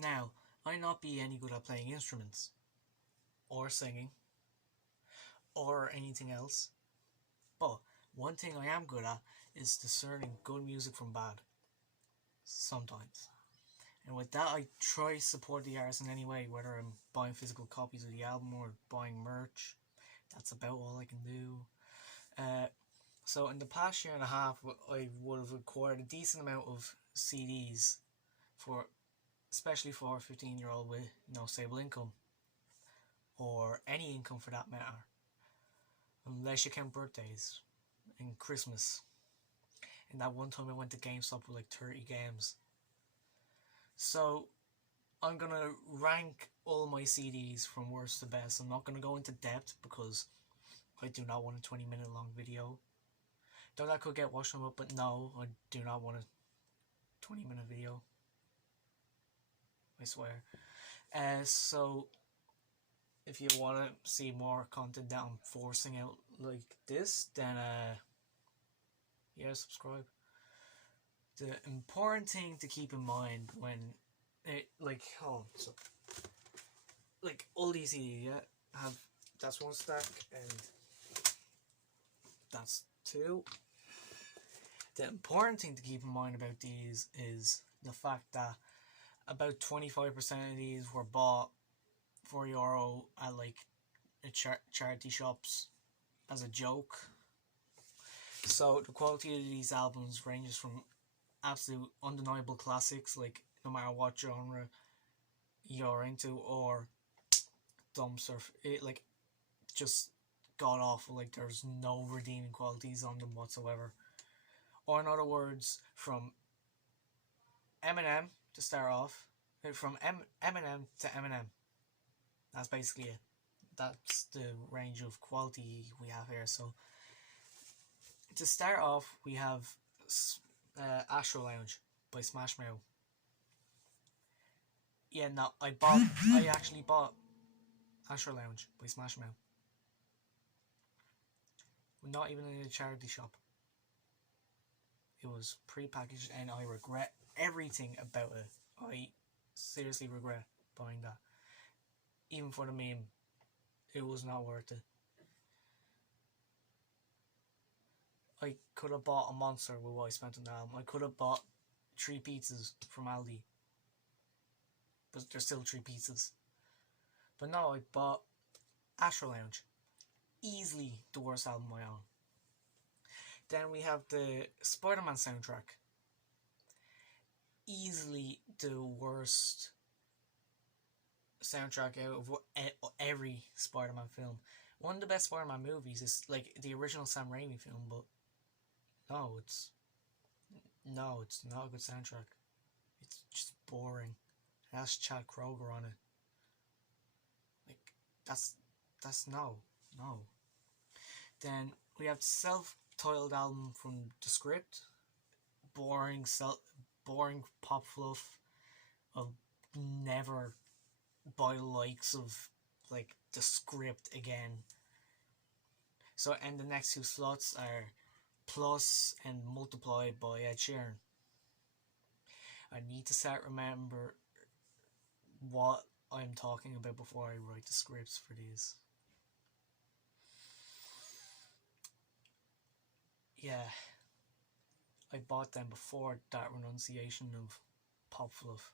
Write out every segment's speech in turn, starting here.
Now, I not be any good at playing instruments, or singing, or anything else, but one thing I am good at is discerning good music from bad, sometimes. And with that, I try to support the artist in any way, whether I'm buying physical copies of the album or buying merch. That's about all I can do. Uh, so in the past year and a half, I would have acquired a decent amount of CDs for, especially for a 15-year-old with no stable income, or any income for that matter, unless you count birthdays and Christmas. And that one time I went to GameStop with like 30 games. So I'm gonna rank all my CDs from worst to best. I'm not gonna go into depth because I do not want a 20-minute long video. Though that could get watched up, but no, I do not want a 20-minute video. I swear. So if you want to see more content that I'm forcing out like this, then yeah, subscribe. The important thing to keep in mind when like all these CDs, yeah, have, that's one stack and that's two. The important thing to keep in mind about these is the fact that about 25% of these were bought for €4 at like charity shops as a joke. So the quality of these albums ranges from absolute undeniable classics, like no matter what genre you're into, or dumb surf, like just god awful, like there's no redeeming qualities on them whatsoever. Or in other words, from Eminem to start off, from Eminem to Eminem. That's basically it. That's the range of quality we have here. So to start off, we have Astro Lounge by Smash Mouth. Yeah, no, I actually bought Astro Lounge by Smash Mouth. Not even in a charity shop. It was pre-packaged, and I regret everything about it. I seriously regret buying that. Even for the meme, it was not worth it. I could have bought a monster with what I spent on the album. I could have bought 3 pizzas from Aldi, but there's still 3 pizzas. But no, I bought Astro Lounge. Easily the worst album I own. Then we have the Spider-Man soundtrack. Easily the worst soundtrack out of every Spider-Man film. One of the best Spider-Man movies is like the original Sam Raimi film, but it's not a good soundtrack. It's just boring. It has Chad Kroger on it. Like that's no. Then we have the self-titled album from The Script. Boring pop fluff of never by the likes of like The Script again. So, and the next 2 slots are Plus and Multiply by Ed Sheeran. I need to start remember what I'm talking about before I write the scripts for these. Yeah, I bought them before that renunciation of pop fluff.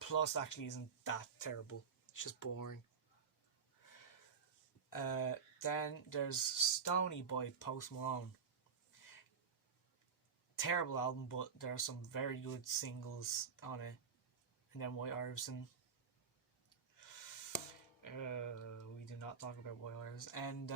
Plus actually isn't that terrible. It's just boring. Then there's Stoney by Post Malone. Terrible album, but there are some very good singles on it. And then White Iverson. We do not talk about White Iverson. And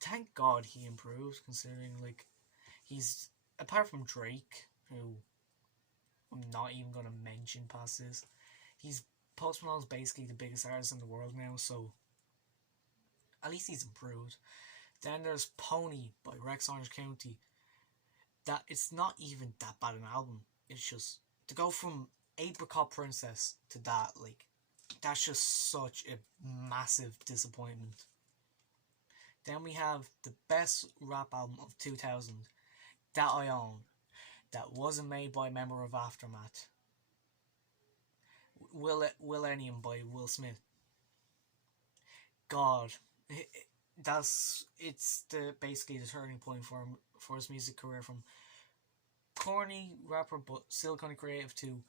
thank God he improved, considering like he's, apart from Drake, who I'm not even gonna mention past this, Post Malone's basically the biggest artist in the world now, so at least he's improved. Then there's Pony by Rex Orange County. That it's not even that bad an album. It's just to go from Apricot Princess to that, like that's just such a massive disappointment. Then we have the best rap album of 2000 that I own, that wasn't made by a member of Aftermath. Willenium by Will Smith. God, it's the basically the turning point for his music career, from corny rapper but still kind of creative to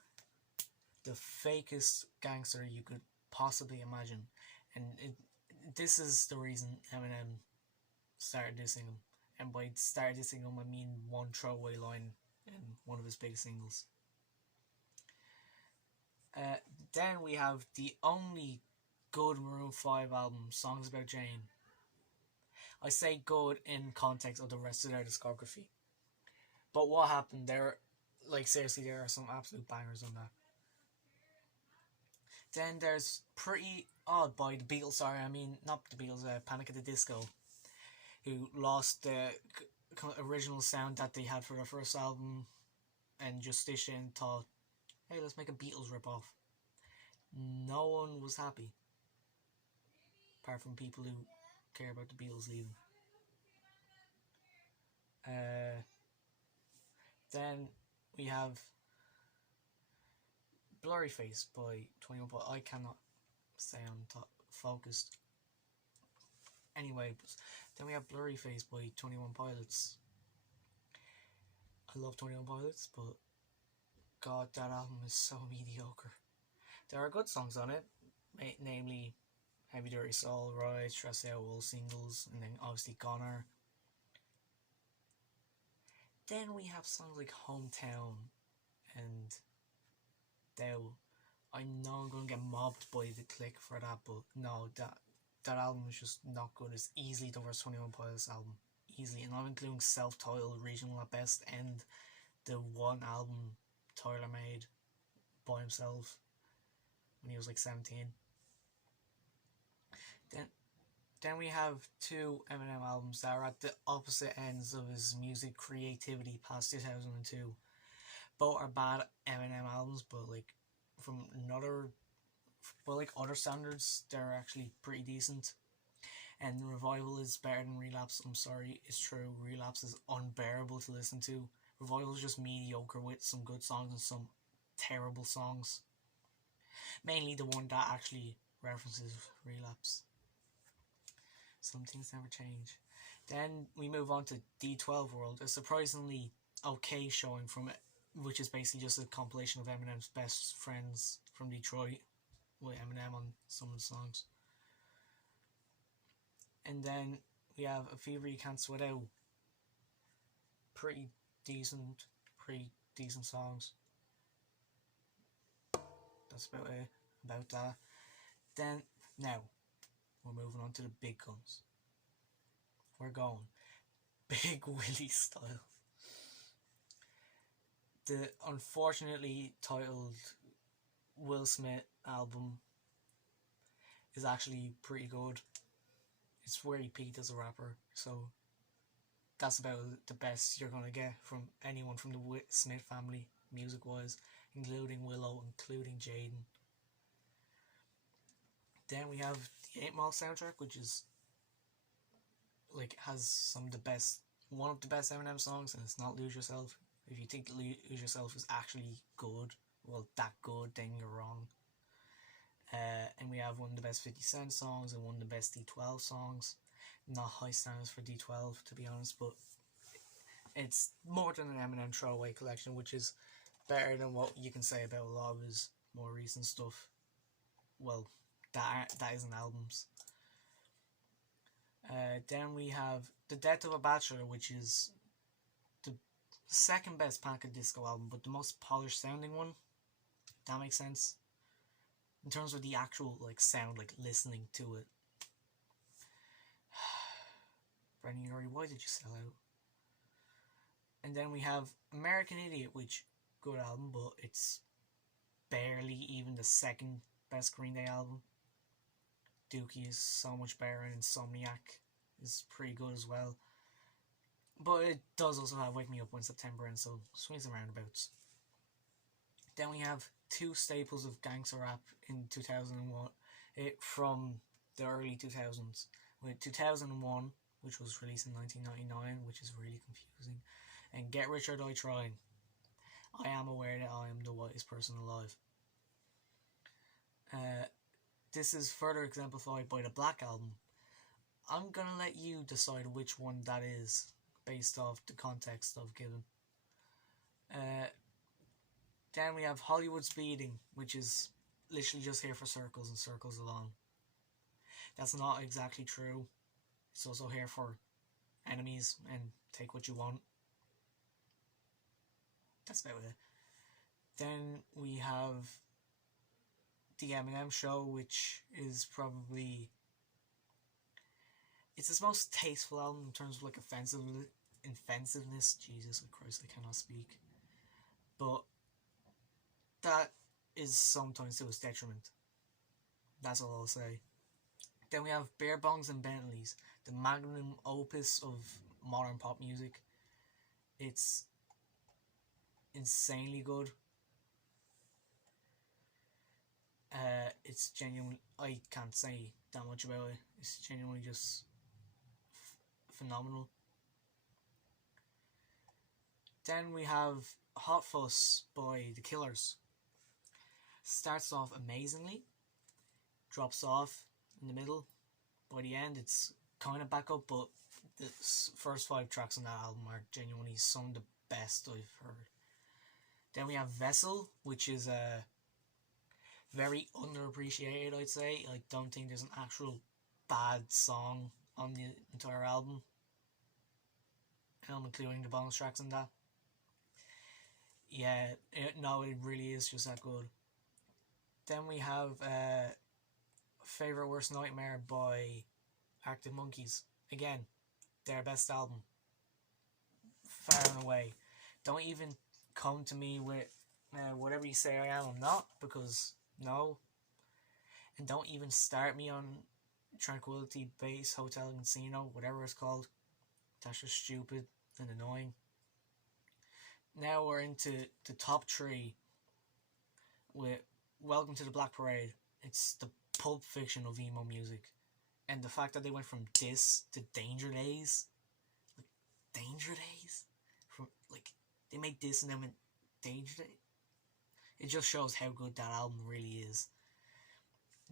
the fakest gangster you could possibly imagine. And this is the reason Eminem started dissing him. And by started dissing him, I mean one throwaway line in one of his biggest singles. Then we have the only good Maroon 5 album, Songs About Jane. I say good in context of the rest of their discography. But what happened there, like seriously, there are some absolute bangers on that. Then there's Pretty Odd by the Beatles, sorry, I mean, not the Beatles, Panic at the Disco, who lost the original sound that they had for their first album and just stitched it and thought, hey, let's make a Beatles ripoff. No one was happy, apart from people who care about the Beatles leaving. Then we have Blurryface by 21 Pilots. I cannot stay on top focused. Anyway, then we have Blurryface by 21 Pilots. I love 21 Pilots, but God, that album is so mediocre. There are good songs on it, namely Heavy Dirty Soul, Ride, Stress Out, all singles, and then obviously Goner. Then we have songs like Hometown and Dow. I know I'm going to get mobbed by the click for that, but no, that album is just not good. It's easily the worst 21 Pilots album. Easily. And I'm including self-titled, regional at best, and the one album Tyler made by himself when he was like 17. Then we have two Eminem albums that are at the opposite ends of his music creativity past 2002. Both are bad Eminem albums, but like other standards, they're actually pretty decent. And Revival is better than Relapse. I'm sorry, it's true. Relapse is unbearable to listen to. Revival is just mediocre with some good songs and some terrible songs. Mainly the one that actually references Relapse. Some things never change. Then we move on to D12 World, a surprisingly okay showing from it, which is basically just a compilation of Eminem's best friends from Detroit with Eminem on some of the songs. And then we have A Fever You Can't Sweat Out. Pretty decent songs. That's about it, about that. Then, now, we're moving on to the big guns. We're going Big Willie style. The unfortunately titled Will Smith album is actually pretty good. It's where he peaked as a rapper, so that's about the best you're gonna get from anyone from the Smith family, music-wise, including Willow, including Jaden. Then we have the 8 Mile soundtrack, which is has one of the best Eminem songs, and it's not Lose Yourself. If you think Lose Yourself is actually good, well, that good, then you're wrong. And we have one of the best 50 Cent songs and one of the best D12 songs. Not high standards for D12, to be honest, but it's more than an Eminem throwaway collection, which is better than what you can say about a lot of his more recent stuff. Well, that isn't albums. Then we have The Death of a Bachelor, which is the second best Panic at the Disco album, but the most polished sounding one. That makes sense. In terms of the actual sound, listening to it. Brendan Urie, why did you sell out? And then we have American Idiot, which good album, but it's barely even the second best Green Day album. Dookie is so much better, and Insomniac is pretty good as well. But it does also have Wake Me Up When September Ends, so swings and roundabouts. Then we have two staples of gangster rap in 2001, from the early 2000s. With 2001, which was released in 1999, which is really confusing, and Get Rich or Die Trying. I am aware that I am the whitest person alive. This is further exemplified by the Black Album. I'm gonna let you decide which one that is based off the context I've given. Then we have Hollywood Speeding, which is literally just here for circles and circles alone. That's not exactly true. It's also here for enemies and take what you want. That's about it. Then we have the Eminem Show, which is probably... It's his most tasteful album in terms of like offensiveness. Jesus Christ, I cannot speak. But that is sometimes to his detriment. That's all I'll say. Then we have Beerbomgs and Bentleys, the magnum opus of modern pop music. It's insanely good. It's genuine. I can't say that much about it. It's genuinely just phenomenal. Then we have Hot Fuss by The Killers. Starts off amazingly, drops off in the middle. By the end, it's kind of back up, but the first 5 tracks on that album are genuinely some of the best I've heard. Then we have Vessel, which is very underappreciated, I'd say. I don't think there's an actual bad song on the entire album, including the bonus tracks and that. Yeah, no, it really is just that good. Then we have Favorite Worst Nightmare by Arctic Monkeys. Again, their best album, far and away. Don't even come to me with whatever you say I am, I'm not, because no. And don't even start me on Tranquility Base Hotel and Casino, whatever it's called. That's just stupid and annoying. Now we're into the top 3 with Welcome to the Black Parade. It's the Pulp Fiction of emo music. And the fact that they went from this to Danger Days. Like, Danger Days? They made this and then went Danger Days. It just shows how good that album really is.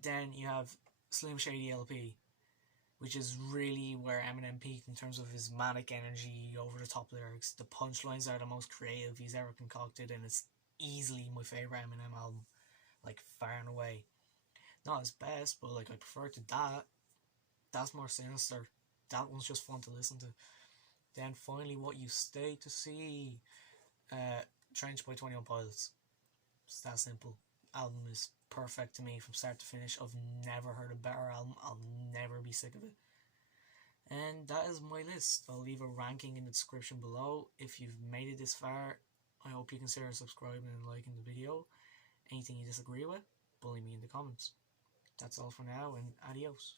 Then you have Slim Shady LP, which is really where Eminem peaked in terms of his manic energy, over the top lyrics. The punchlines are the most creative he's ever concocted, and it's easily my favourite Eminem album, like far and away. Not his best, but like I prefer to that. That's more sinister. That one's just fun to listen to. Then finally, What You Stay to See, Trench by 21 Pilots. It's that simple. Album is perfect to me from start to finish. I've never heard a better album. I'll never be sick of it. And that is my list. I'll leave a ranking in the description below. If you've made it this far, I hope you consider subscribing and liking the video. Anything you disagree with, bully me in the comments. That's all for now, and adios.